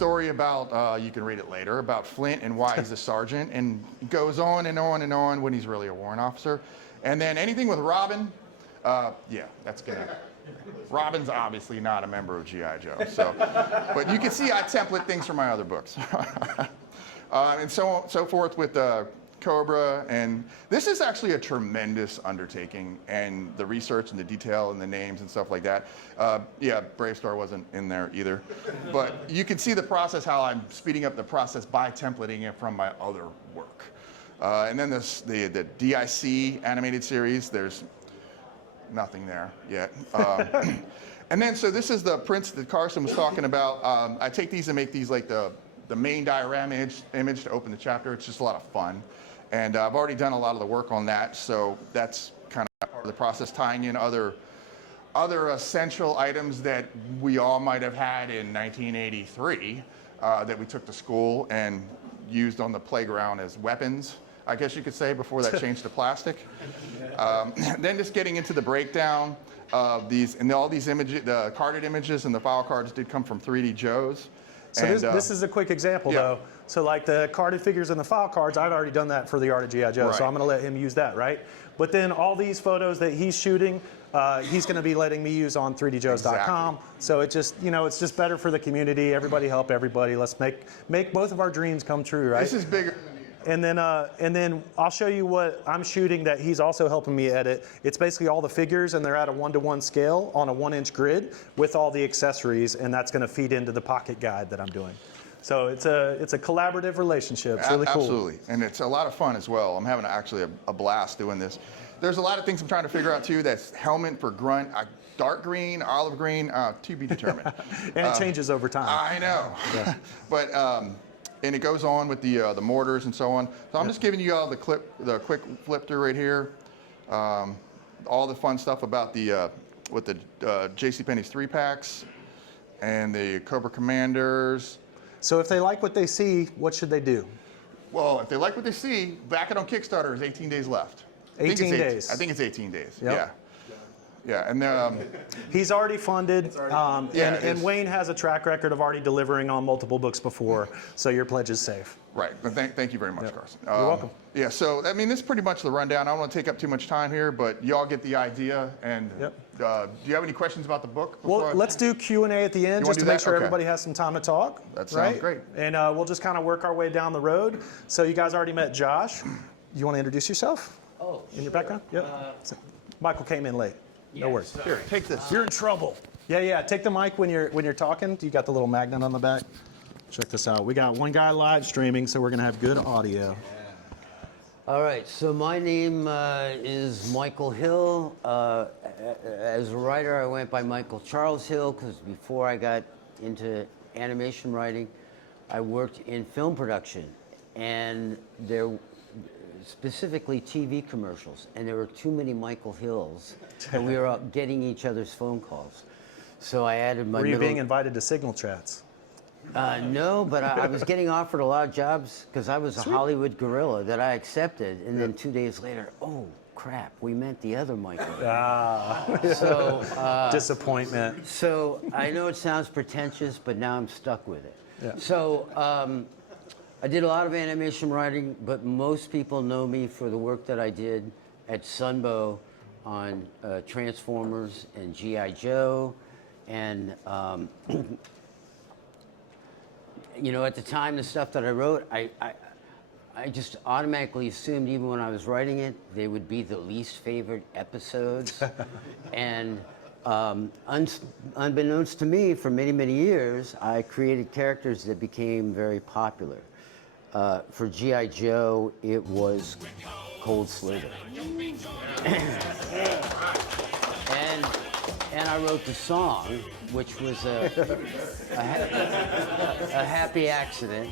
story about, you can read it later, about Flint and why he's a sergeant, and goes on and on and on when he's really a warrant officer. And then anything with Robin, yeah, that's gonna. Robin's obviously not a member of G.I. Joe, so, but you can see I template things from my other books. And so forth with Cobra, and this is actually a tremendous undertaking, and the research and the detail and the names and stuff like that. Yeah, Brave Star wasn't in there either, but you can see the process, how I'm speeding up the process by templating it from my other work. And then the DIC animated series, there's nothing there yet. And then, so this is the prints that Carson was talking about. I take these and make these like the main diorama image to open the chapter. It's just a lot of fun. And I've already done a lot of the work on that, so that's kind of part of the process, tying in other essential items that we all might have had in 1983 that we took to school and used on the playground as weapons, I guess you could say, before that changed to plastic. Then just getting into the breakdown of these, and all these images, the carded images and the file cards did come from 3D Joe's. So this is a quick example, though. So like the carded figures and the file cards, I've already done that for the Art of G.I. Joe, so I'm going to let him use that, right? But then all these photos that he's shooting, he's going to be letting me use on 3djoes.com. Exactly. So it just, it's just better for the community. Everybody help everybody. Let's make both of our dreams come true, right? This is bigger. And then I'll show you what I'm shooting that he's also helping me edit. It's basically all the figures, and they're at a 1-to-1 scale on a 1-inch grid with all the accessories, and that's going to feed into the pocket guide that I'm doing. So it's a collaborative relationship. It's really cool. Absolutely, and it's a lot of fun as well. I'm having actually a blast doing this. There's a lot of things I'm trying to figure out too. That's helmet for Grunt, dark green, olive green, to be determined. And it changes over time. I know, yeah. But. And it goes on with the mortars and so on. So I'm just giving you all the quick flip through right here. All the fun stuff about with the JCPenney's 3-packs and the Cobra Commanders. So if they like what they see, what should they do? Well, if they like what they see, back it on Kickstarter is 18 days left. 18 days. I think it's 18 days. Yep. Yeah. Yeah, and he's already funded, and Wayne has a track record of already delivering on multiple books before, so your pledge is safe. Right, but thank you very much, Carson. You're welcome. Yeah, so I mean, this is pretty much the rundown. I don't want to take up too much time here, but y'all get the idea. And do you have any questions about the book? Well, let's do Q&A at the end, just to make sure everybody has some time to talk. That sounds great. And we'll just kind of work our way down the road. So you guys already met Josh. You want to introduce yourself? Oh, in your background? Yep. Michael came in late. No worries. Here, take this. You're in trouble. Yeah. Take the mic when you're talking. You got the little magnet on the back. Check this out. We got one guy live streaming, so we're gonna have good audio. All right. So my name is Michael Hill. As a writer, I went by Michael Charles Hill because before I got into animation writing, I worked in film production, and specifically TV commercials, and there were too many Michael Hills, and we were getting each other's phone calls. So I added my Were you being invited to signal chats? No, but I was getting offered a lot of jobs because I was a Hollywood gorilla that I accepted, and then 2 days later, oh crap, we meant the other Michael. So disappointment. So I know it sounds pretentious, but now I'm stuck with it. Yeah. So I did a lot of animation writing, but most people know me for the work that I did at Sunbow on Transformers and G.I. Joe. And, at the time, the stuff that I wrote, I just automatically assumed, even when I was writing it, they would be the least favorite episodes. And unbeknownst to me, for many, many years, I created characters that became very popular. For G.I. Joe, it was Cold Slither. And I wrote the song, which was a happy accident.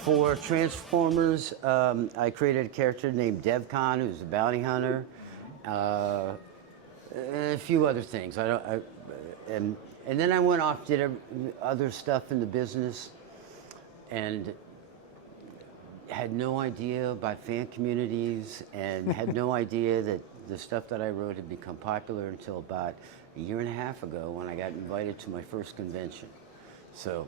For Transformers, I created a character named DevCon, who's a bounty hunter, and a few other things. And then I went off, did other stuff in the business, and had no idea about fan communities, and had no idea that the stuff that I wrote had become popular until about a year and a half ago when I got invited to my first convention. So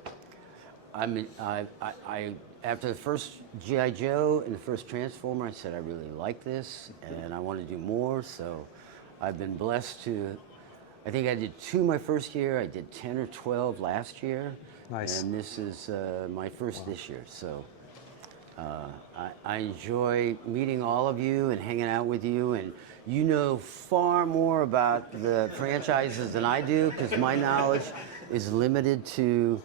after the first G.I. Joe and the first Transformer, I said I really like this and I want to do more. So I've been blessed to, I think I did 2 my first year. I did 10 or 12 last year. Nice. And this is my first this year. So I enjoy meeting all of you and hanging out with you. And you know far more about the franchises than I do, because my knowledge is limited to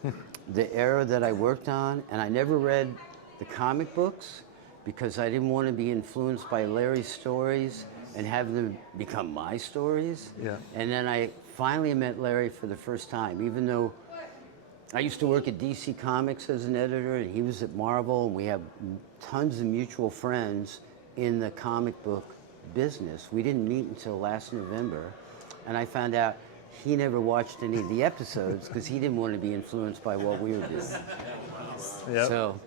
the era that I worked on. And I never read the comic books because I didn't want to be influenced by Larry's stories and have them become my stories. Yeah. And then I finally met Larry for the first time, even though I used to work at DC Comics as an editor, and he was at Marvel, and we have tons of mutual friends in the comic book business. We didn't meet until last November, and I found out he never watched any of the episodes because he didn't want to be influenced by what we were doing. Yep. So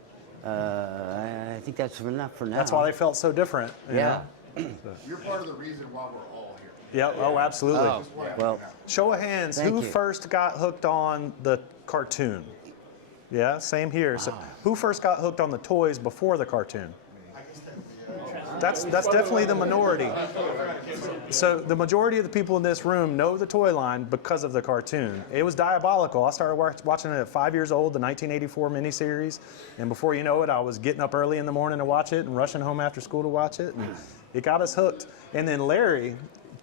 I think that's enough for now. That's why they felt so different. you Yeah. know? You're part of the reason why we're all here. Yep. Oh, absolutely. Oh, well, Show of hands. Thank Who you. first got hooked on the cartoon? Yeah, same here. So, who first got hooked on the toys before the cartoon? That's definitely the minority. So the majority of the people in this room know the toy line because of the cartoon. It was diabolical. I started watching it at 5 years old, the 1984 miniseries, and before you know it, I was getting up early in the morning to watch it and rushing home after school to watch it, and it got us hooked. And then Larry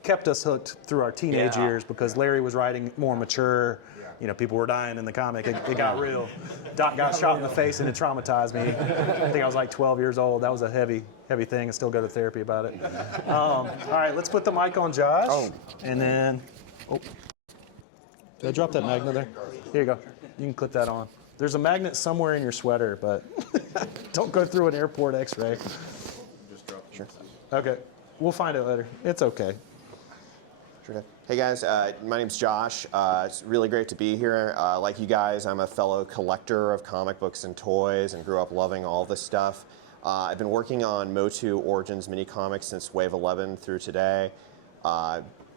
kept us hooked through our teenage years because Larry was writing more mature. You know, people were dying in the comic. It got real. Doc got shot in the face and it traumatized me. I think I was like 12 years old. That was a heavy thing. I still go to therapy about it. All right, let's put the mic on Josh. Oh. And then, did I drop that magnet there? Here you go. You can clip that on. There's a magnet somewhere in your sweater, but don't go through an airport x-ray. Just drop it. Sure. Okay, we'll find it later. It's okay. Sure. Hey guys, my name's Josh. It's really great to be here. Like you guys, I'm a fellow collector of comic books and toys and grew up loving all this stuff. I've been working on Motu Origins mini comics since Wave 11 through today.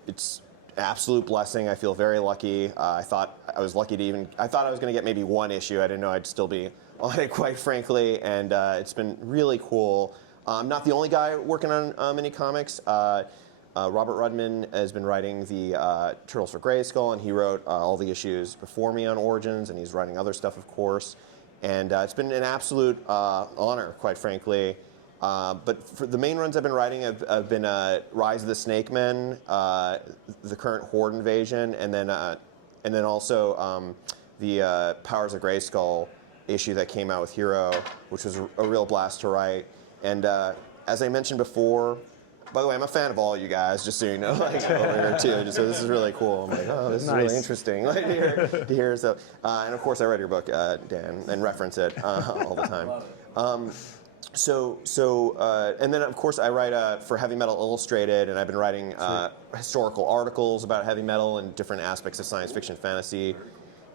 It's an absolute blessing. I feel very lucky. I thought I was lucky to I thought I was going to get maybe 1 issue. I didn't know I'd still be on it, quite frankly, and it's been really cool. I'm not the only guy working on mini comics. Robert Rudman has been writing the Turtles for Grayskull, and he wrote all the issues before me on Origins, and he's writing other stuff, of course. And it's been an absolute honor, quite frankly. But for the main runs I've been writing have been Rise of the Snake Men, the current Horde invasion, and then also the Powers of Grayskull issue that came out with Hero, which was a real blast to write. And as I mentioned before, by the way, I'm a fan of all you guys, just so you know, like over here too. Just so this is really cool. I'm like, oh, this is really interesting like, to hear. So, and of course, I read your book, Dan, and reference it all the time. And then of course, I write for Heavy Metal Illustrated, and I've been writing historical articles about heavy metal and different aspects of science fiction, fantasy,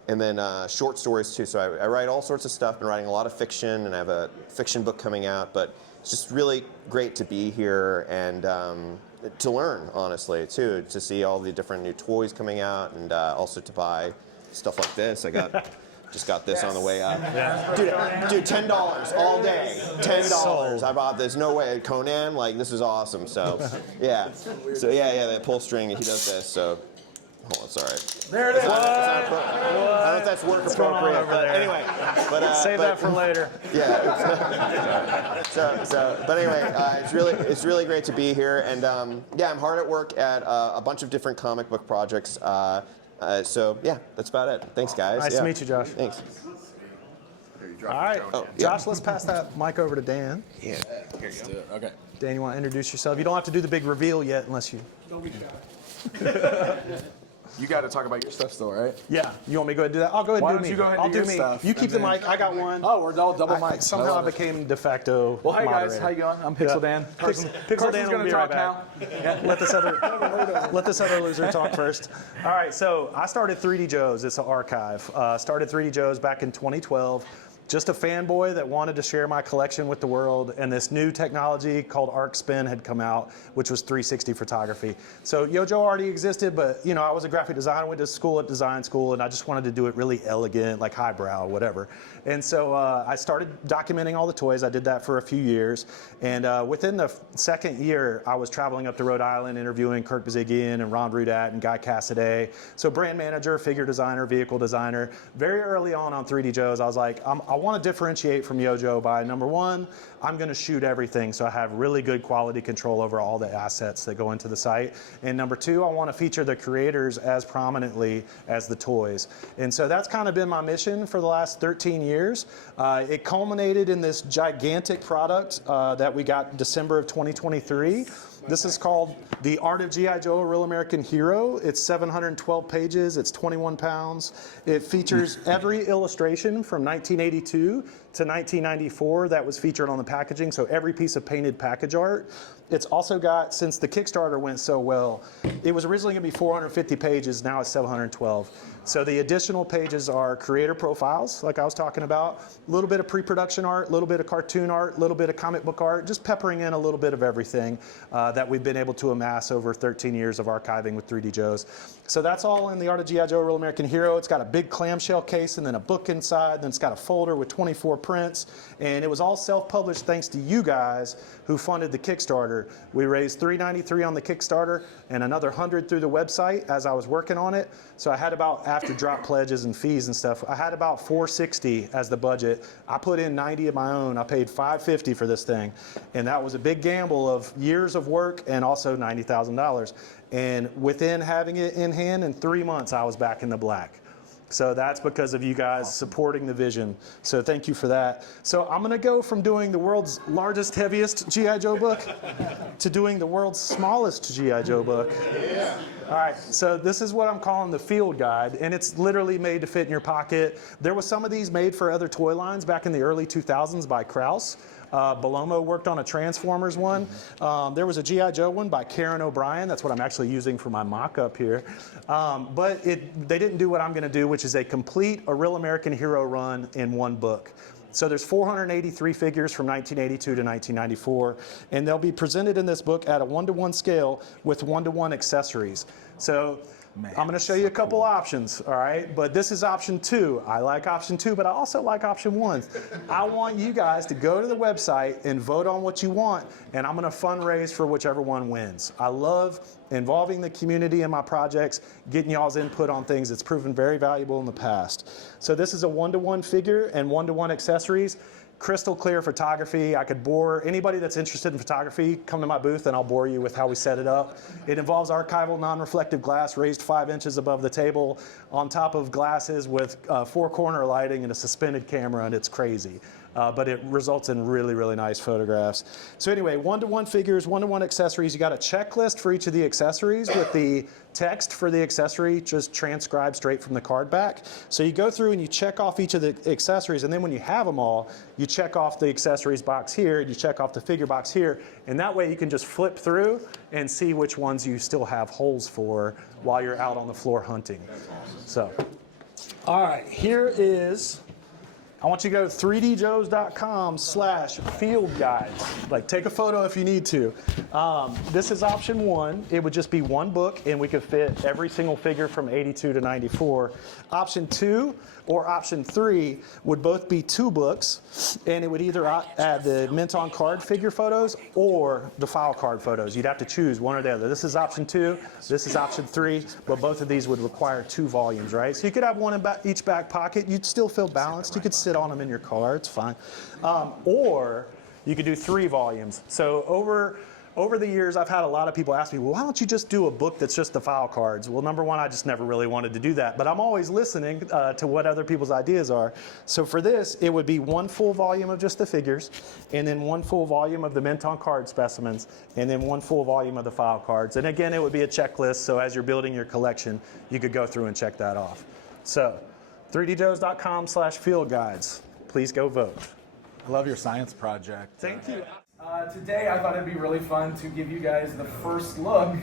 and then short stories too. So I write all sorts of stuff. Been writing a lot of fiction, and I have a fiction book coming out, but. It's just really great to be here and to learn, honestly, too, to see all the different new toys coming out and also to buy stuff like this. Just got this on the way up. Yeah. Dude, $10 all day. $10. I bought this. No way. Conan, like, this is awesome. So, yeah. So, yeah, that pull string, he does this. So, hold on, sorry. There it is. I don't know if that's work appropriate, but anyway. Save that for later. Yeah. But anyway, it's really great to be here, and yeah, I'm hard at work at a bunch of different comic book projects. So yeah, that's about it. Thanks, guys. Nice to meet you, Josh. Thanks. All right, Josh, let's pass that mic over to Dan. Yeah. Here you go. Okay. Dan, you want to introduce yourself? You don't have to do the big reveal yet, unless you. No, we You got to talk about your stuff still, right? Yeah. You want me to go ahead and do that? I'll go ahead Why and do don't me. you go ahead and I'll do do your me. stuff, You keep and the then- mic. I got one. Oh, we're all double mics. Somehow I became de facto Well, hi moderator. guys, how you going? I'm Pixel Dan. Pixel Carson's Dan will gonna be talk right back. now. Let this other loser talk first. All right, so I started 3D Joe's. It's an archive. Started 3D Joe's back in 2012. just a fanboy that wanted to share my collection with the world, and this new technology called arc spin had come out, which was 360 photography. So Yojo already existed, but I was a graphic designer, went to school at design school, and I just wanted to do it really elegant, like highbrow, whatever. And so I started documenting all the toys. I did that for a few years, and within the second year, I was traveling up to Rhode Island interviewing Kirk Bazigian and Ron Rudat and Guy Cassaday. So brand manager, figure designer, vehicle designer. Very early on 3D Joe's, I was like, I want to differentiate from Yojo by, number one, I'm going to shoot everything, so I have really good quality control over all the assets that go into the site. And number two, I want to feature the creators as prominently as the toys. And so that's kind of been my mission for the last 13 years. It culminated in this gigantic product that we got in December of 2023. This is called The Art of G.I. Joe, a Real American Hero. It's 712 pages, it's 21 pounds. It features every illustration from 1982 to 1994 that was featured on the packaging, so every piece of painted package art. It's also got, since the Kickstarter went so well, it was originally going to be 450 pages, now it's 712. So the additional pages are creator profiles, like I was talking about, a little bit of pre-production art, a little bit of cartoon art, a little bit of comic book art, just peppering in a little bit of everything that we've been able to amass over 13 years of archiving with 3D Joe's. So that's all in The Art of G.I. Joe, a Real American Hero. It's got a big clamshell case and then a book inside, then it's got a folder with 24 prints, and it was all self-published thanks to you guys who funded the Kickstarter. We raised $393 on the Kickstarter and another $100 through the website as I was working on it. So I had about, after drop pledges and fees and stuff, I had about $460 as the budget. I put in 90 of my own. I paid $550 for this thing. And that was a big gamble of years of work and also $90,000. And within having it in hand, in 3 months, I was back in the black. So that's because of you guys supporting the vision. So thank you for that. So I'm going to go from doing the world's largest, heaviest G.I. Joe book to doing the world's smallest G.I. Joe book. Yeah. All right, so this is what I'm calling the field guide, and it's literally made to fit in your pocket. There was some of these made for other toy lines back in the early 2000s by Krause. Balomo worked on a Transformers one. There was a G.I. Joe one by Karen O'Brien. That's what I'm actually using for my mock-up here. But they didn't do what I'm going to do, which is a complete A Real American Hero run in one book. So there's 483 figures from 1982 to 1994, and they'll be presented in this book at a 1-to-1 scale with 1-to-1 accessories. So I'm going to show you a couple options, all right? But this is option 2. I like option 2, but I also like option 1. I want you guys to go to the website and vote on what you want, and I'm going to fundraise for whichever one wins. I love involving the community in my projects, getting y'all's input on things that's proven very valuable in the past. So this is a 1-to-1 figure and 1-to-1 accessories. Crystal clear photography. I could bore anybody that's interested in photography, come to my booth and I'll bore you with how we set it up. It involves archival non-reflective glass raised 5 inches above the table on top of glasses with 4-corner lighting and a suspended camera, and it's crazy. But it results in really, really nice photographs. So anyway, 1-to-1 figures, 1-to-1 accessories. You got a checklist for each of the accessories with the text for the accessory just transcribed straight from the card back. So you go through and you check off each of the accessories, and then when you have them all, you check off the accessories box here, and you check off the figure box here, and that way you can just flip through and see which ones you still have holes for while you're out on the floor hunting. So, all right, here is, I want you to go to 3djoes.com/field guides. Like, take a photo if you need to. This is option 1. It would just be one book, and we could fit every single figure from 82 to 94. Option 2 or option 3 would both be 2 books, and it would either add the mint on card figure photos or the file card photos. You'd have to choose one or the other. This is option 2. This is option 3. But both of these would require 2 volumes, right? So you could have one in each back pocket. You'd still feel balanced. You could sit on them in your car. It's fine. Or you could do 3 volumes. So over the years, I've had a lot of people ask me, well, why don't you just do a book that's just the file cards? Well, number one, I just never really wanted to do that. But I'm always listening to what other people's ideas are. So for this, it would be 1 full volume of just the figures, and then 1 full volume of the mint on card specimens, and then 1 full volume of the file cards. And again, it would be a checklist. So as you're building your collection, you could go through and check that off. So 3djoes.com/field guides. Please go vote. I love your science project. Thank you. Today, I thought it'd be really fun to give you guys the first look.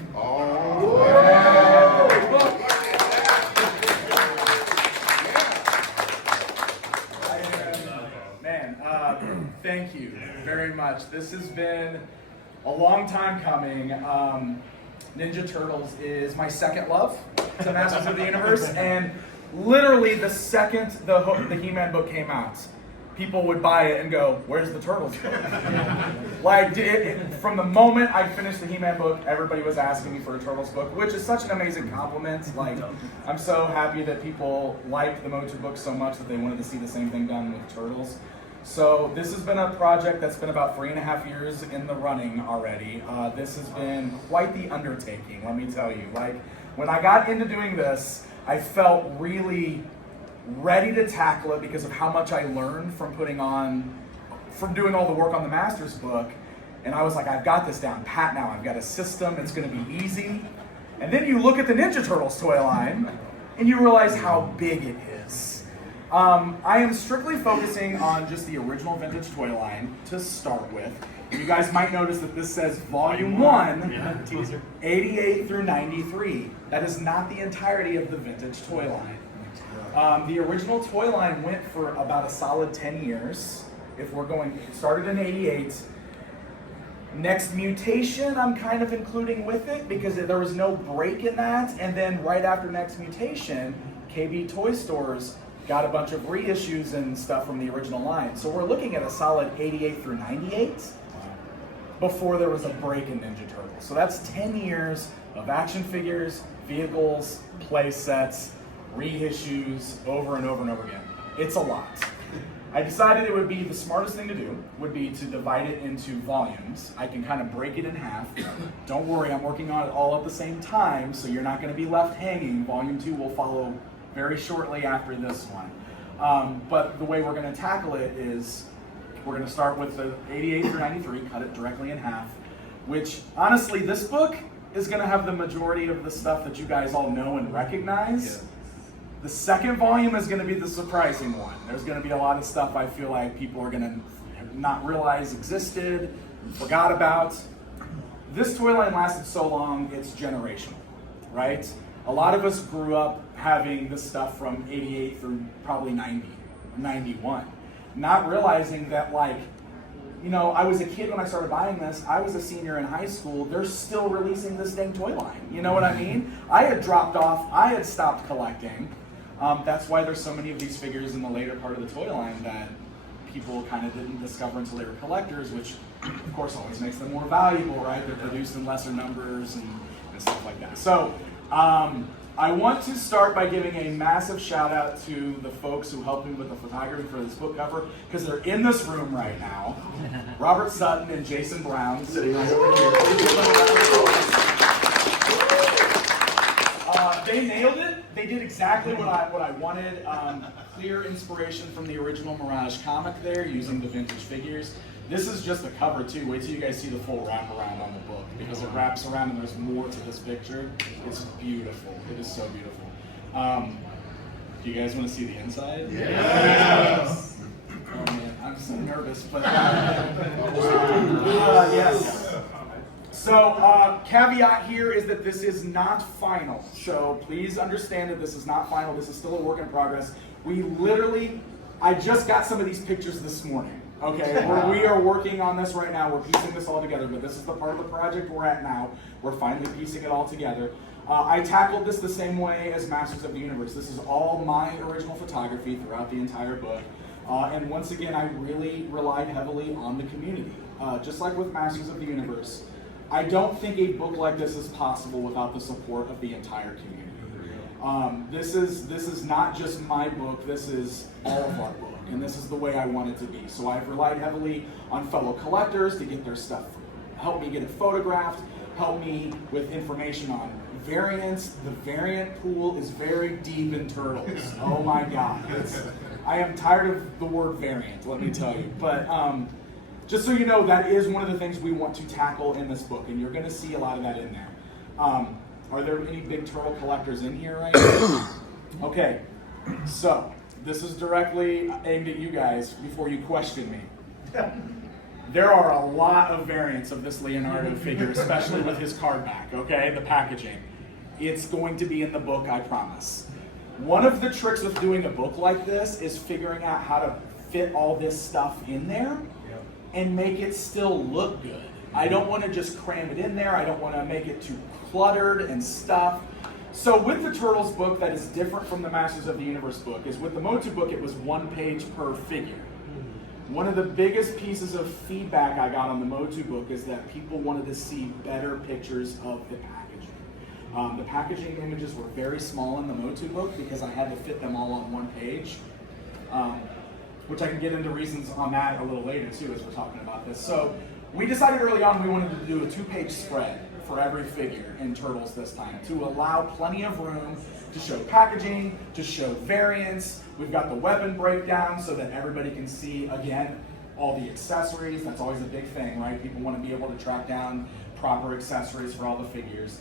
you very much. This has been a long time coming. Ninja Turtles is my second love to Masters of the Universe, and literally the second the He-Man book came out, people would buy it and go, "Where's the Turtles book?" Like, from the moment I finished the He-Man book, everybody was asking me for a Turtles book, which is such an amazing compliment. Like, I'm so happy that people liked the Motu book so much that they wanted to see the same thing done with Turtles. So this has been a project that's been about 3.5 years in the running already. This has been quite the undertaking, let me tell you. Like, when I got into doing this, I felt really ready to tackle it because of how much I learned from doing all the work on the Masters book. And I was like, I've got this down pat now. I've got a system. It's going to be easy. And then you look at the Ninja Turtles toy line, and you realize how big it is. I am strictly focusing on just the original vintage toy line to start with. You guys might notice that this says Volume 1, 88 through 93. That is not the entirety of the vintage toy line. The original toy line went for about a solid 10 years. If we're going, it started in 88. Next Mutation, I'm kind of including with it because there was no break in that. And then right after Next Mutation, KB Toy Stores got a bunch of reissues and stuff from the original line. So we're looking at a solid 88 through 98 before there was a break in Ninja Turtles. So that's 10 years of action figures, vehicles, play sets, reissues, over and over and over again. It's a lot. I decided it would be the smartest thing to do would be to divide it into volumes. I can kind of break it in half. Don't worry, I'm working on it all at the same time, so you're not going to be left hanging. Volume 2 will follow very shortly after this one. But the way we're going to tackle it is we're going to start with the 88 through 93, cut it directly in half, which honestly, this book is going to have the majority of the stuff that you guys all know and recognize. Yeah. The second volume is going to be the surprising one. There's going to be a lot of stuff I feel like people are going to not realize existed, forgot about. This toy line lasted so long, it's generational, right? A lot of us grew up having this stuff from 88 through probably 90, 91. Not realizing that, like, you know, I was a kid when I started buying this. I was a senior in high school. They're still releasing this dang toy line. You know what I mean? I had dropped off. I had stopped collecting. That's why there's so many of these figures in the later part of the toy line that people kind of didn't discover until they were collectors, which, of course, always makes them more valuable, right? They're produced in lesser numbers and stuff like that. So, I want to start by giving a massive shout out to the folks who helped me with the photography for this book cover, because they're in this room right now. Robert Sutton and Jason Brown sitting right over here. They nailed it. They did exactly what I wanted. Clear inspiration from the original Mirage comic there, using the vintage figures. This is just the cover too. Wait till you guys see the full wraparound on the book, because it wraps around and there's more to this picture. It's beautiful. It is so beautiful. Do you guys want to see the inside? Yes! Oh man, I'm so nervous, but yes. So caveat here is that this is not final. So please understand that this is not final. This is still a work in progress. I just got some of these pictures this morning. Okay, we are working on this right now. We're piecing this all together, but this is the part of the project we're at now. We're finally piecing it all together. I tackled this the same way as Masters of the Universe. This is all my original photography throughout the entire book. And once again, I really relied heavily on the community. Just like with Masters of the Universe, I don't think a book like this is possible without the support of the entire community. This is not just my book, this is all of our book. And this is the way I want it to be. So I've relied heavily on fellow collectors to get their stuff, help me get it photographed, help me with information on variants. The variant pool is very deep in Turtles. Oh my God. I am tired of the word variant, let me tell you. But just so you know, that is one of the things we want to tackle in this book, and you're going to see a lot of that in there. Are there any big turtle collectors in here right now? Okay, so this is directly aimed at you guys before you question me. There are a lot of variants of this Leonardo figure, especially with his card back, okay, the packaging. It's going to be in the book, I promise. One of the tricks with doing a book like this is figuring out how to fit all this stuff in there. and make it still look good. I don't want to just cram it in there. I don't want to make it too cluttered and stuffed. So with the Turtles book, that is different from the Masters of the Universe book, is with the Motu book, it was 1 page per figure. One of the biggest pieces of feedback I got on the Motu book is that people wanted to see better pictures of the packaging. The packaging images were very small in the Motu book because I had to fit them all on 1 page, which I can get into reasons on that a little later too as we're talking about this. So we decided early on we wanted to do a 2-page spread for every figure in Turtles this time to allow plenty of room to show packaging, to show variants. We've got the weapon breakdown so that everybody can see, again, all the accessories. That's always a big thing, right? People want to be able to track down proper accessories for all the figures.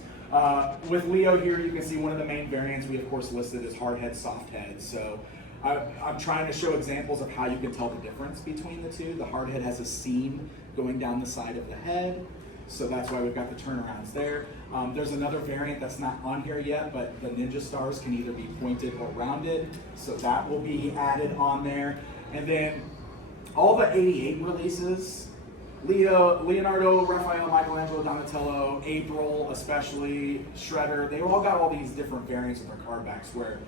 With Leo here, you can see one of the main variants we, of course, listed is hard head, soft head. So I'm trying to show examples of how you can tell the difference between the two. The hard head has a seam going down the side of the head. So that's why we've got the turnarounds there. There's another variant that's not on here yet, but the ninja stars can either be pointed or rounded. So that will be added on there. And then all the 88 releases, Leonardo, Raphael, Michelangelo, Donatello, April especially, Shredder, they all got all these different variants of their card backs where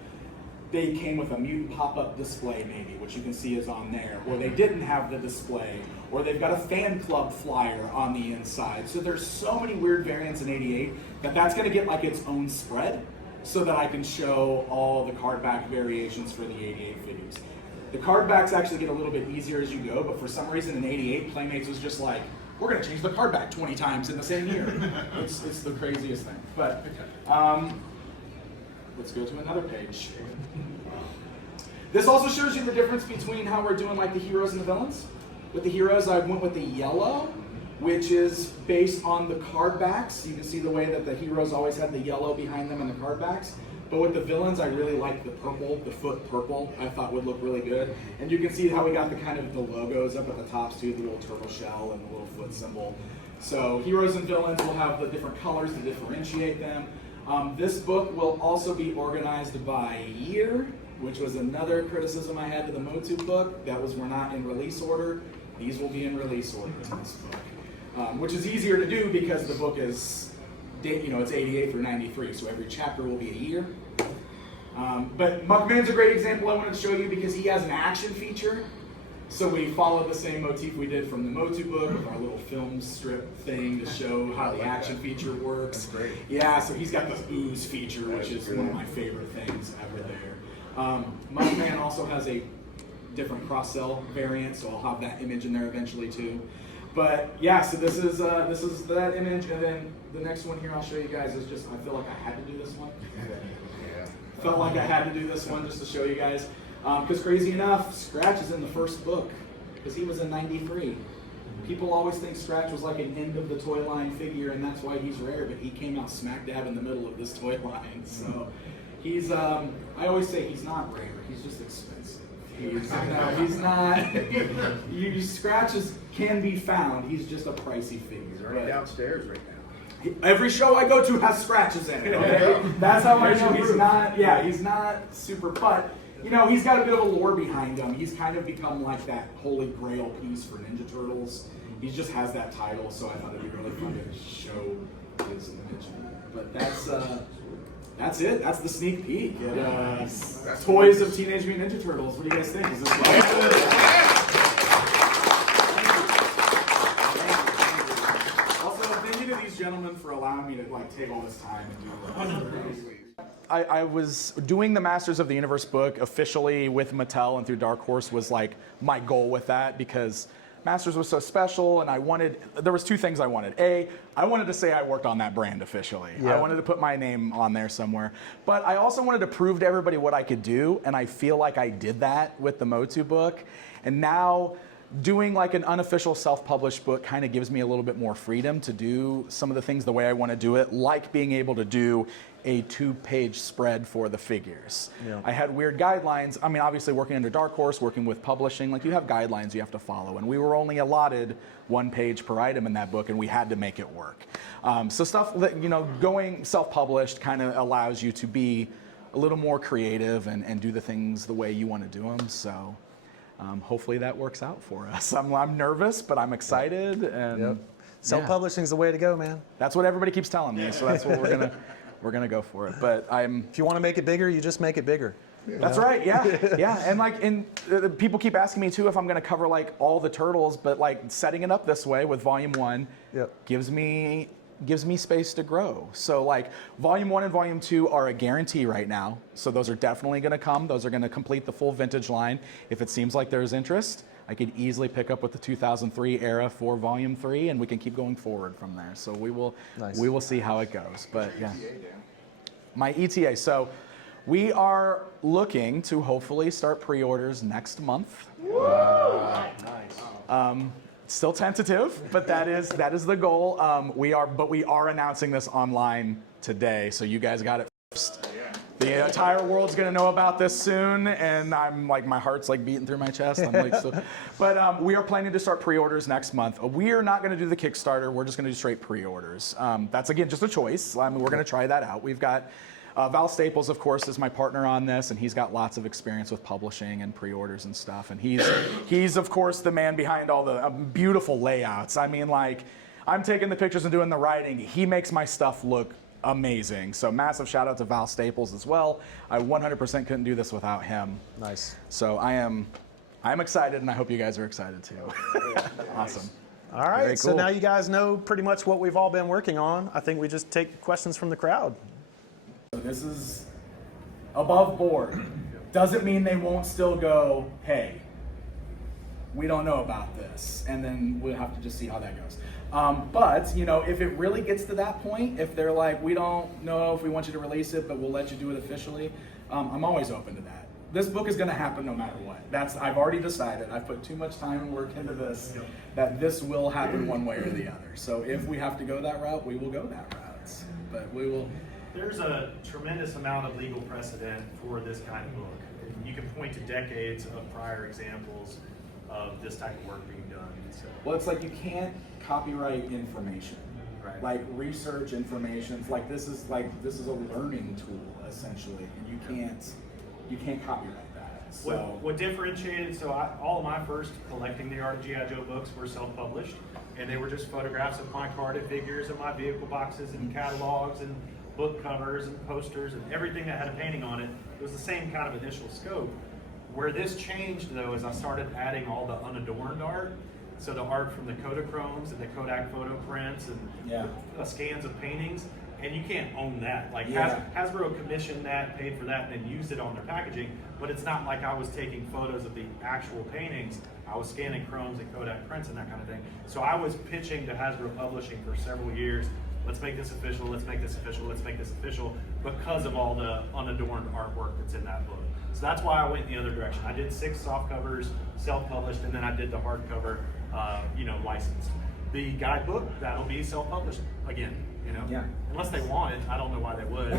they came with a mutant pop-up display maybe, which you can see is on there, or they didn't have the display, or they've got a fan club flyer on the inside. So there's so many weird variants in 88 that's gonna get like its own spread so that I can show all the card back variations for the 88 figures. The card backs actually get a little bit easier as you go, but for some reason in 88, Playmates was just like, we're gonna change the card back 20 times in the same year. It's the craziest thing. But let's go to another page. This also shows you the difference between how we're doing like the heroes and the villains. With the heroes, I went with the yellow, which is based on the card backs. You can see the way that the heroes always had the yellow behind them in the card backs. But with the villains, I really like the purple, the foot purple, I thought would look really good. And you can see how we got the kind of the logos up at the tops too, the little turtle shell and the little foot symbol. So heroes and villains will have the different colors to differentiate them. This book will also be organized by year, which was another criticism I had to the Motu book. That was we're not in release order. These will be in release order in this book, which is easier to do because the book is, it's 88 through 93, so every chapter will be a year. But Muckman's a great example I wanted to show you because he has an action feature. So we followed the same motif we did from the Motu book with our little film strip thing to show how the action feature works. That's great. Yeah, so he's got the ooze feature, which is one of my favorite things ever there. Muckman also has a different cross-sell variant, so I'll have that image in there eventually too. But yeah, so this is that image, and then the next one here I'll show you guys is just, I feel like I had to do this one. Felt like I had to do this one just to show you guys. Because crazy enough, Scratch is in the first book, because he was in 93. People always think Scratch was like an end of the toy line figure, and that's why he's rare, but he came out smack dab in the middle of this toy line. So he's, I always say he's not rare, he's just expensive. He's not, Scratches can be found, he's just a pricey figure. He's already downstairs right now. Every show I go to has Scratches in it, okay? That's how I know he's not, he's not super, but he's got a bit of a lore behind him. He's kind of become like that holy grail piece for Ninja Turtles. He just has that title, so I thought it'd be really fun to show his image. But that's it. That's the sneak peek at Toys of Teenage Mutant Ninja Turtles. What do you guys think? Is this Also, thank you to these gentlemen for allowing me to take all this time and do this. I was doing the Masters of the Universe book officially with Mattel and through Dark Horse was like my goal with that because Masters was so special and there was two things I wanted. A, I wanted to say I worked on that brand officially. Yeah. I wanted to put my name on there somewhere. But I also wanted to prove to everybody what I could do, and I feel like I did that with the Motu book. And now doing like an unofficial self-published book kind of gives me a little bit more freedom to do some of the things the way I want to do it, like being able to do a 2-page spread for the figures. Yeah. I had weird guidelines. I mean, obviously working under Dark Horse, working with publishing, like you have guidelines you have to follow, and we were only allotted 1 page per item in that book, and we had to make it work. So stuff that, going self-published kind of allows you to be a little more creative and do the things the way you want to do them. So hopefully that works out for us. I'm nervous, but I'm excited, and Self-publishing is the way to go, man. that's what everybody keeps telling me. So that's what we're gonna go for it. But If you want to make it bigger, you just make it bigger. That's right. Yeah. And people keep asking me too if I'm going to cover like all the turtles, but like setting it up this way with Volume 1 gives me space to grow. So like Volume 1 and Volume 2 are a guarantee right now. So those are definitely going to come. Those are going to complete the full vintage line. If it seems like there's interest, I could easily pick up with the 2003 era for Volume 3, and we can keep going forward from there. So we will see how it goes. But yeah, my ETA. So we are looking to hopefully start pre-orders next month. Nice. Still tentative, but that is the goal. We are announcing this online today, so you guys got it first. The entire world's gonna know about this soon, and I'm like, my heart's like beating through my chest. I'm like, so. But we are planning to start pre-orders next month. We are not gonna do the Kickstarter. We're just gonna do straight pre-orders. That's again just a choice. I mean, we're gonna try that out. We've got Val Staples, of course, is my partner on this, and he's got lots of experience with publishing and pre-orders and stuff. And he's of course the man behind all the beautiful layouts. I mean, like, I'm taking the pictures and doing the writing. He makes my stuff look amazing. So massive shout out to Val Staples as well. I 100% couldn't do this without him. Nice. So I'm excited, and I hope you guys are excited too. Awesome. All right. Very So cool. now you guys know pretty much what we've all been working on. I think we just take questions from the crowd. This is above board. Doesn't mean they won't still go, hey, we don't know about this. And then we'll have to just see how that goes. But, you know, if it really gets to that point, if they're like, we don't know if we want you to release it, but we'll let you do it officially, I'm always open to that. This book is going to happen no matter what. I've already decided. I've put too much time and work into this, that this will happen one way or the other. So if we have to go that route, we will go that route. But we will... There's a tremendous amount of legal precedent for this kind of book. You can point to decades of prior examples of this type of work being done. So. Well, it's like you can't copyright information, Right. like research information. It's like this is a learning tool essentially, and you can't copyright that. So What differentiated? So all of my first collecting the Art of G.I. Joe books were self-published, and they were just photographs of my carded figures and my vehicle boxes and catalogs and book covers and posters and everything that had a painting on it. It was the same kind of initial scope. Where this changed though is I started adding all the unadorned art. So the art from the Kodachromes and the Kodak photo prints and the scans of paintings, and you can't own that. Like Hasbro commissioned that, paid for that, and then used it on their packaging, but it's not like I was taking photos of the actual paintings. I was scanning chromes and Kodak prints and that kind of thing. So I was pitching to Hasbro Publishing for several years, let's make this official, let's make this official, let's make this official, because of all the unadorned artwork that's in that book. So that's why I went in the other direction. I did 6 soft covers, self-published, and then I did the hardcover, licensed. The guidebook, that'll be self-published again, unless they want it. I don't know why they would.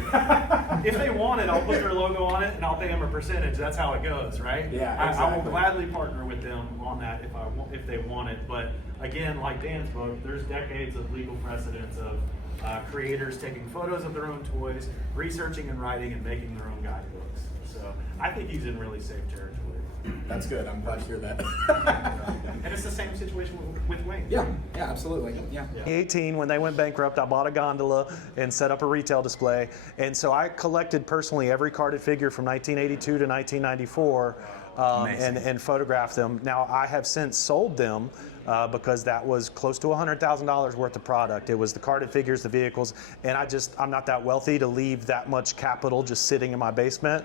If they want it, I'll put their logo on it and I'll pay them a percentage. That's how it goes, right? Yeah, exactly. I will gladly partner with them on that if they want it. But again, like Dan's book, there's decades of legal precedents of creators taking photos of their own toys, researching and writing, and making their own guidebooks. So I think he's in really safe territory. that's good. I'm glad to hear that. And it's the same situation with Wayne. Yeah, absolutely. Yeah. 2018, when they went bankrupt, I bought a gondola and set up a retail display. And so I collected personally every carded figure from 1982 to 1994 and photographed them. Now, I have since sold them because that was close to $100,000 worth of product. It was the carded figures, the vehicles, and I'm not that wealthy to leave that much capital just sitting in my basement.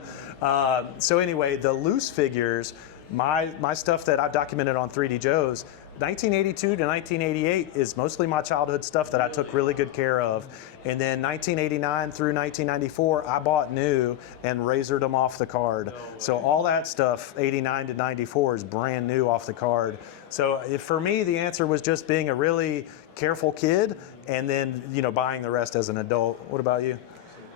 So anyway, the loose figures, my stuff that I've documented on 3D Joe's, 1982 to 1988 is mostly my childhood stuff that I took really good care of. And then 1989 through 1994, I bought new and razored them off the card. So all that stuff, 89 to 94, is brand new off the card. So for me, the answer was just being a really careful kid and then, buying the rest as an adult. What about you?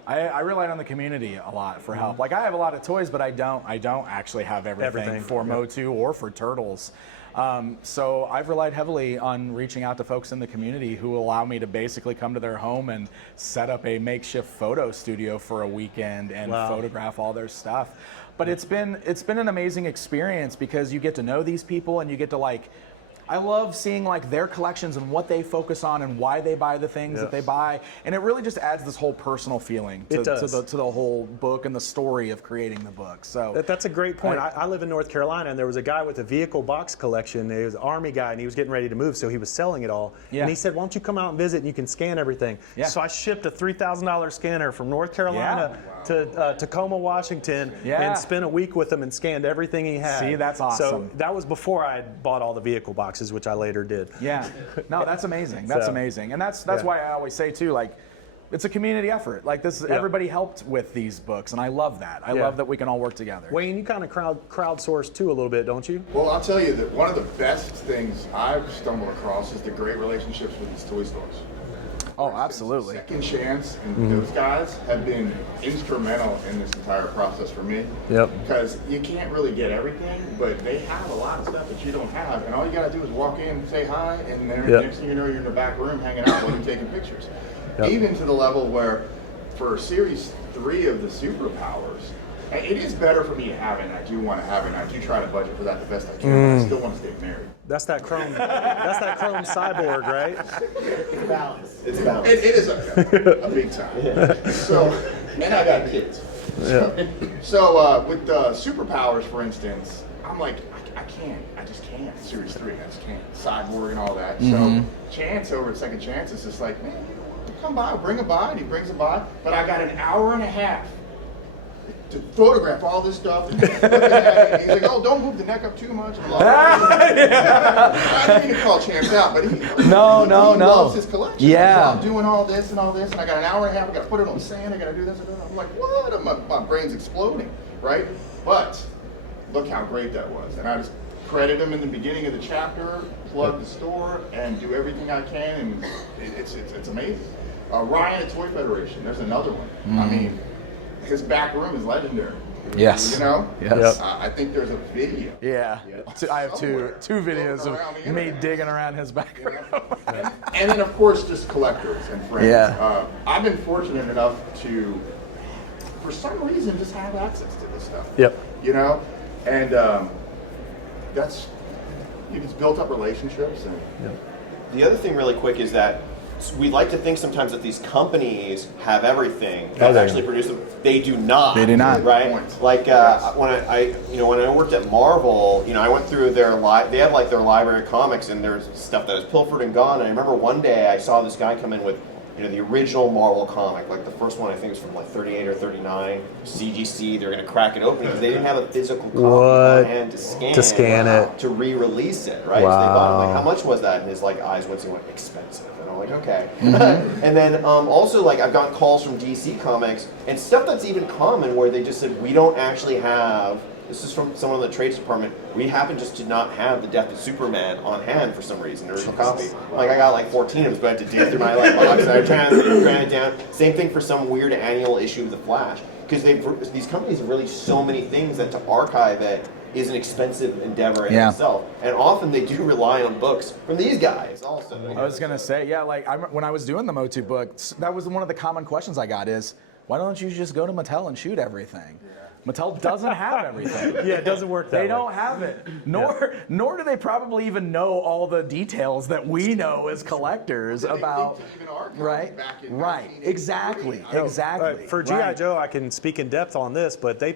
I relied on the community a lot for help. Like I have a lot of toys, but I don't actually have everything for Motu or for Turtles. So I've relied heavily on reaching out to folks in the community who allow me to basically come to their home and set up a makeshift photo studio for a weekend and photograph all their stuff. But it's been an amazing experience because you get to know these people and you get to like. I love seeing like their collections and what they focus on and why they buy the things that they buy, and it really just adds this whole personal feeling to the whole book and the story of creating the book. So that's a great point. I live in North Carolina, and there was a guy with a vehicle box collection. He was an Army guy, and he was getting ready to move, so he was selling it all. Yeah. And he said, "Why don't you come out and visit, and you can scan everything?" Yeah. So I shipped a $3,000 scanner from North Carolina to Tacoma, Washington, and spent a week with him and scanned everything he had. See, that's awesome. So that was before I had bought all the vehicle boxes, which I later did. Yeah, no, that's amazing. That's amazing, and that's why I always say too, like, it's a community effort. Like this, everybody helped with these books, and I love that. I love that we can all work together. Wayne, you kind of crowdsource too a little bit, don't you? Well, I'll tell you that one of the best things I've stumbled across is the great relationships with these toy stores. Oh, absolutely. Second Chance and those guys have been instrumental in this entire process for me. Yep. Because you can't really get everything, but they have a lot of stuff that you don't have, and all you got to do is walk in, say hi, and then next thing you know, you're in the back room hanging out while you're taking pictures. Even to the level where, for Series 3 of the Superpowers, it is better for me to have it, and I do want to have it, and I do try to budget for that the best I can, but I still want to stay married. That's that chrome. That's that chrome cyborg, right? It's balanced. It's balanced. It is a big time. So, and I got kids. So with Superpowers, for instance, I'm like, I just can't. Series 3, I just can't. Cyborg and all that. So Chance over at Second Chance is just like, man, come by, bring it by, and he brings it by. But I got an hour and a half to photograph all this stuff. And he's like, oh, don't move the neck up too much. And I didn't mean to call Chance out, but he loves his collection. Yeah. So I'm doing all this, and I got an hour and a half. I got to put it on sand. I got to do this. I'm like, what? My brain's exploding, right? But look how great that was. And I just credit him in the beginning of the chapter, plug the store, and do everything I can, and it's amazing. Ryan at Toy Federation, there's another one. I mean, his back room is legendary. Yes. You know? Yes. I think there's a video. Yeah. I have two videos of me digging around his back room. And then, of course, just collectors and friends. Yeah. I've been fortunate enough to, for some reason, just have access to this stuff. Yep. You know? And that's, it's built up relationships. And The other thing really quick is that we like to think sometimes that these companies have everything that actually produce them. They do not. They do not. Right? Like when I worked at Marvel, I went through their they have like their library of comics, and there's stuff that is pilfered and gone. And I remember one day I saw this guy come in with the original Marvel comic, like the first one I think was from like 38 or 39, CGC. They're going to crack it open because they didn't have a physical copy on hand to scan it. to re-release it, right? Wow. So they bought it, like, how much was that? And his like eyes went, expensive. And I'm like, okay. And then also, like, I've gotten calls from DC Comics and stuff that's even common where they just said, we don't actually have, this is from someone in the trades department, we happen just to not have the Death of Superman on hand for some reason, original copy. Like, I got like 14 of them, but I had to dig through my like box, and I ran it down. Same thing for some weird annual issue of The Flash. Because these companies have released so many things that to archive it is an expensive endeavor in itself. And often they do rely on books from these guys also. I was going to say, like, when I was doing the Motu books, that was one of the common questions I got is, why don't you just go to Mattel and shoot everything? Mattel doesn't have everything. Yeah, it doesn't work that way. They don't have it. Nor do they probably even know all the details that we know as collectors about. Right? Exactly. For G.I. Joe, I can speak in depth on this, but they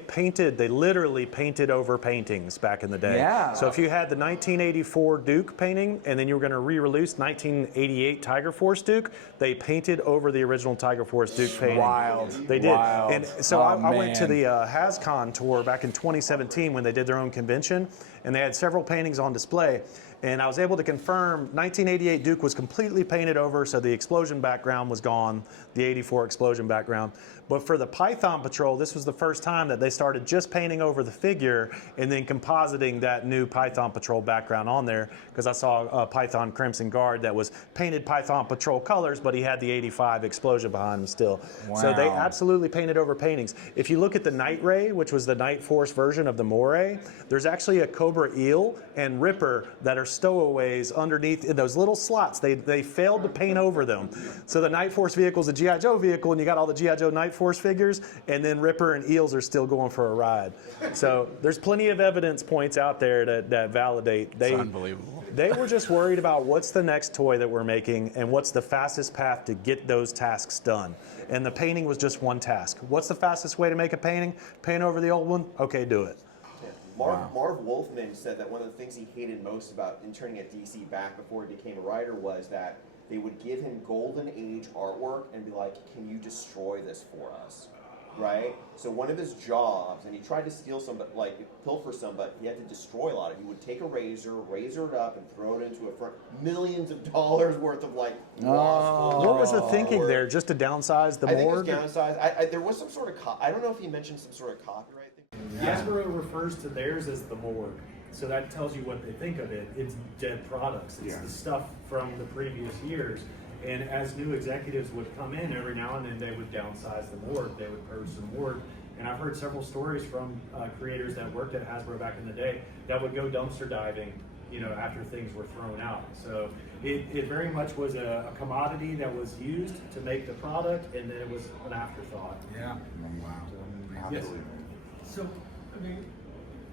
literally painted over paintings back in the day. Yeah. So if you had the 1984 Duke painting, and then you were going to re-release 1988 Tiger Force Duke, they painted over the original Tiger Force Duke painting. Wild. They did. Wild. And so I went to the HasCon tour back in 2017 when they did their own convention, and they had several paintings on display. And I was able to confirm 1988 Duke was completely painted over, so the explosion background was gone, the 84 explosion background. But for the Python Patrol, this was the first time that they started just painting over the figure and then compositing that new Python Patrol background on there, because I saw a Python Crimson Guard that was painted Python Patrol colors, but he had the 85 explosion behind him still. Wow. So they absolutely painted over paintings. If you look at the Night Ray, which was the Night Force version of the Moray, there's actually a Cobra Eel and Ripper that are stowaways underneath in those little slots. They failed to paint over them. So the Night Force vehicle is a G.I. Joe vehicle, and you got all the G.I. Joe Night Force figures, and then Ripper and Eels are still going for a ride. So there's plenty of evidence points out there that validate. It's unbelievable. They were just worried about what's the next toy that we're making and what's the fastest path to get those tasks done. And the painting was just one task. What's the fastest way to make a painting? Paint over the old one? Okay, do it. Marv Wolfman said that one of the things he hated most about interning at DC back before he became a writer was that they would give him golden age artwork and be like, can you destroy this for us? Right? So one of his jobs, and he tried to steal some, like pilfer some, but he had to destroy a lot of it. He would take a razor it up, and throw it into a front, millions of dollars worth of like lost. What was the thinking there? Just to downsize the morgue? I think it was downsized. There was some sort of, I don't know if he mentioned some sort of copyright thing. Hasbro refers to theirs as the morgue, so that tells you what they think of it. It's dead products. It's the stuff from the previous years. And as new executives would come in, every now and then they would downsize the morgue. They would purge some morgue. And I've heard several stories from creators that worked at Hasbro back in the day that would go dumpster diving, you know, after things were thrown out. So it very much was a commodity that was used to make the product, and then it was an afterthought. Yeah. Wow. Yes. So, I mean,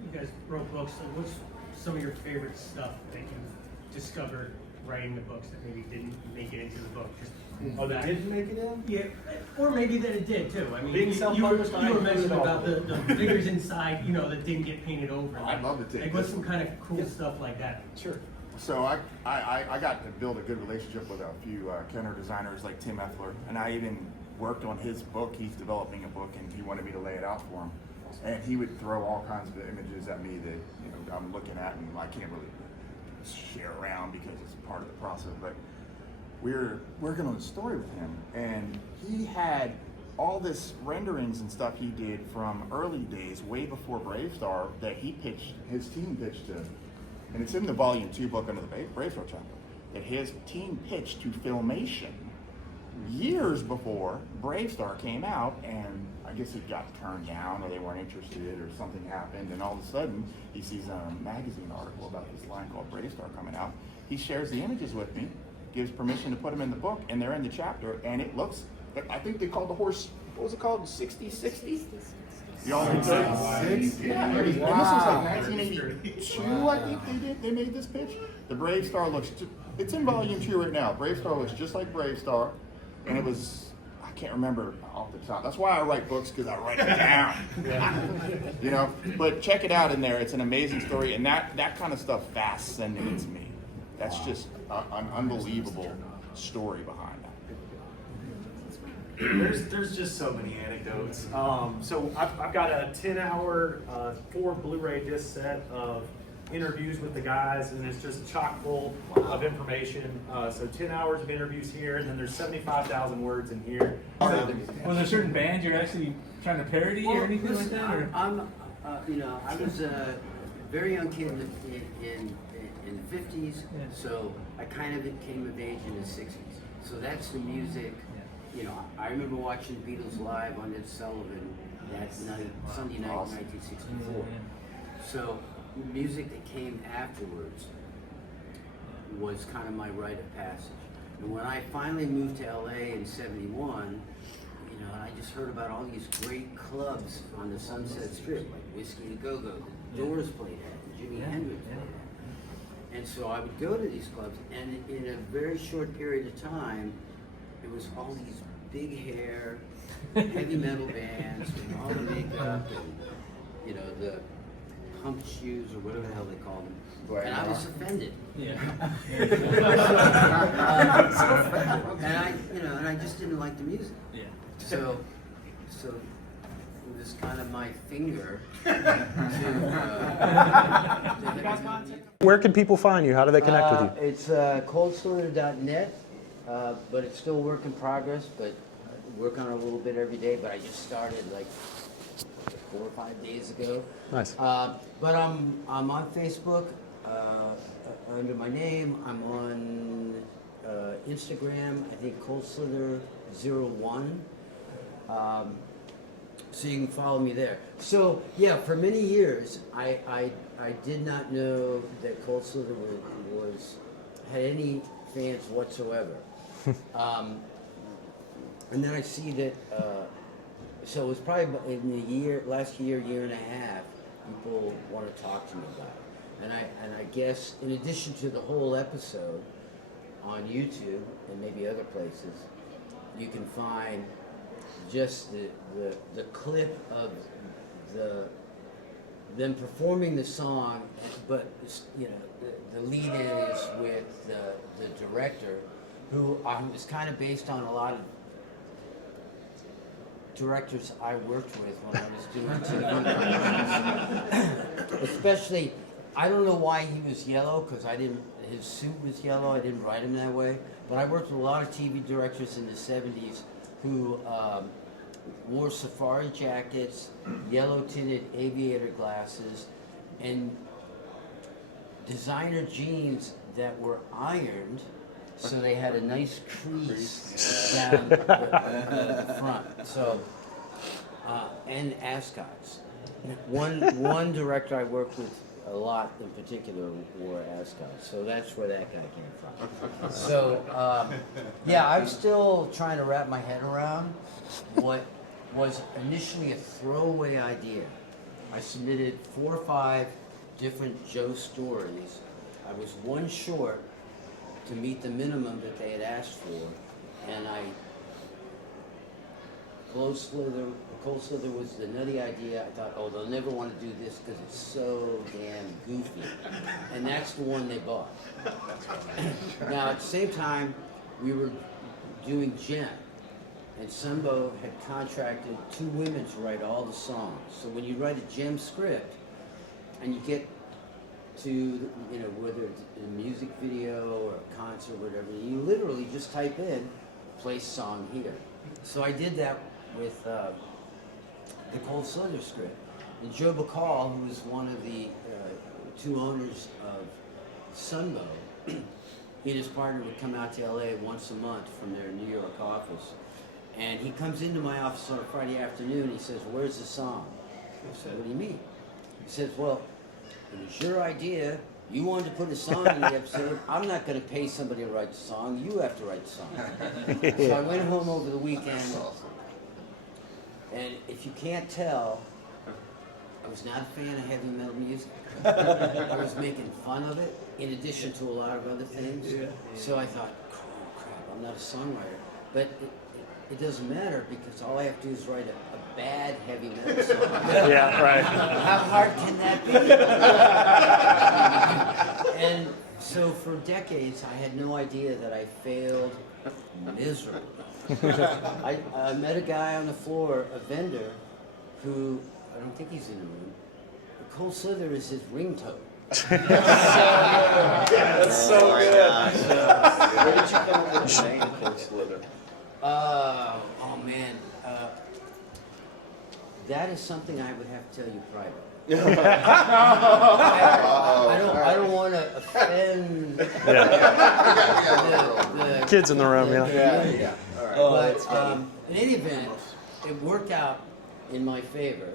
you guys wrote books. So what's some of your favorite stuff that you've discovered writing the books that maybe didn't make it into the book? Just Oh, that didn't make it in? yeah, or maybe that it did too. I mean, Being you self-published, I were included mentioning all about of the figures inside, you know, that didn't get painted over. I'd love to take Like, what's this some kind of cool stuff like that? Sure. So I got to build a good relationship with a few Kenner designers like Tim Effler, and I even worked on his book. He's developing a book, and he wanted me to lay it out for him. And he would throw all kinds of images at me that, you know, I'm looking at and I can't really share around because it's part of the process. But we're working on a story with him, and he had all this renderings and stuff he did from early days, way before Bravestar, that his team pitched to, and it's in the volume 2 book under the Bravestar chapter, that his team pitched to Filmation years before Bravestar came out, and I guess it got turned down, or they weren't interested, or something happened, and all of a sudden he sees a magazine article about this line called Bravestar coming out. He shares the images with me, gives permission to put them in the book, and they're in the chapter, and it looks, I think they called the horse, what was it called, 6060? Y'all can say, yeah, and this was like 1982, I think they made this pitch. The Bravestar looks, it's in volume 2 right now. Bravestar looks just like Bravestar, and it was, I can't remember off the top. That's why I write books, because I write it down. You know, but check it out in there. It's an amazing story, and that kind of stuff fascinates me. That's just an unbelievable story behind that. There's just so many anecdotes. So I've got a 10-hour 4 Blu-ray disc set of interviews with the guys, and it's just chock full of information. So 10 hours of interviews here, and then there's 75,000 words in here. Was there a certain band you're actually trying to parody or anything like that? Or? I was a very young kid in the 50s, so I kind of came of age in the 60s. So that's the music. You know, I remember watching Beatles live on Ed Sullivan that night, Sunday night, 1964. So music that came afterwards was kind of my rite of passage. And when I finally moved to LA in '71, you know, I just heard about all these great clubs on the Sunset Strip, like Whiskey to Go-Go, the Doors played at, and Jimi Hendrix played at. And so I would go to these clubs, and in a very short period of time, it was all these big hair, heavy metal bands, with all the makeup, and, you know, the pumped shoes, or whatever the hell they call them. And I was offended. Yeah. And I just didn't like the music. Yeah. So it was kind of my finger to Where can people find you? How do they connect with you? It's coldslaughter.net, but it's still a work in progress, but I work on it a little bit every day, but I just started like 4 or 5 days ago. Nice. But I'm on Facebook under my name. I'm on Instagram, I think coldslither01. So you can follow me there. So yeah, for many years, I did not know that Cold Slither had any fans whatsoever. And then I see that, so it was probably in the last year and a half, people want to talk to me about it. And I guess in addition to the whole episode on YouTube and maybe other places, you can find just the clip of them performing the song, but you know the lead in is with the director, who was kind of based on a lot of directors I worked with when I was doing TV. Especially, I don't know why he was yellow, because his suit was yellow, I didn't write him that way, but I worked with a lot of TV directors in the 70s who wore safari jackets, yellow tinted aviator glasses, and designer jeans that were ironed, so they had a nice crease down the front. So, and ascots. One director I worked with a lot in particular wore ascots, so that's where that guy came from. So, yeah, I'm still trying to wrap my head around what was initially a throwaway idea. I submitted 4 or 5 different Joe stories. I was one short to meet the minimum that they had asked for, and Cold Slither was the nutty idea. I thought, oh, they'll never want to do this because it's so damn goofy. And that's the one they bought. Now, at the same time, we were doing Gem, and Sunbow had contracted 2 women to write all the songs. So when you write a Gem script, and you get to, you know, whether it's a music video or a concert or whatever, you literally just type in, play song here. So I did that with the Cold Slither script. And Joe Bacall, who was one of the 2 owners of Sunbow, he and his partner would come out to LA once a month from their New York office. And he comes into my office on a Friday afternoon, he says, "Where's the song?" I said, "What do you mean?" He says, "Well, it was your idea. You wanted to put a song in the episode. I'm not going to pay somebody to write the song. You have to write the song." So I went home over the weekend, and if you can't tell, I was not a fan of heavy metal music. I was making fun of it, in addition to a lot of other things. So I thought, crap, I'm not a songwriter. But it doesn't matter, because all I have to do is write a bad heavy metal song. Yeah, right. How hard can that be? And so for decades, I had no idea that I failed miserably. I met a guy on the floor, a vendor, who, I don't think he's in the room, Cold Slither is his ringtone. That's so good. Where did you come up with the name Cold Slither? Oh man, that is something I would have to tell you privately. I don't want to offend the Kids in the room, yeah. But in any event, it worked out in my favor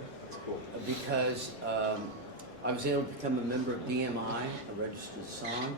because I was able to become a member of BMI, a registered song.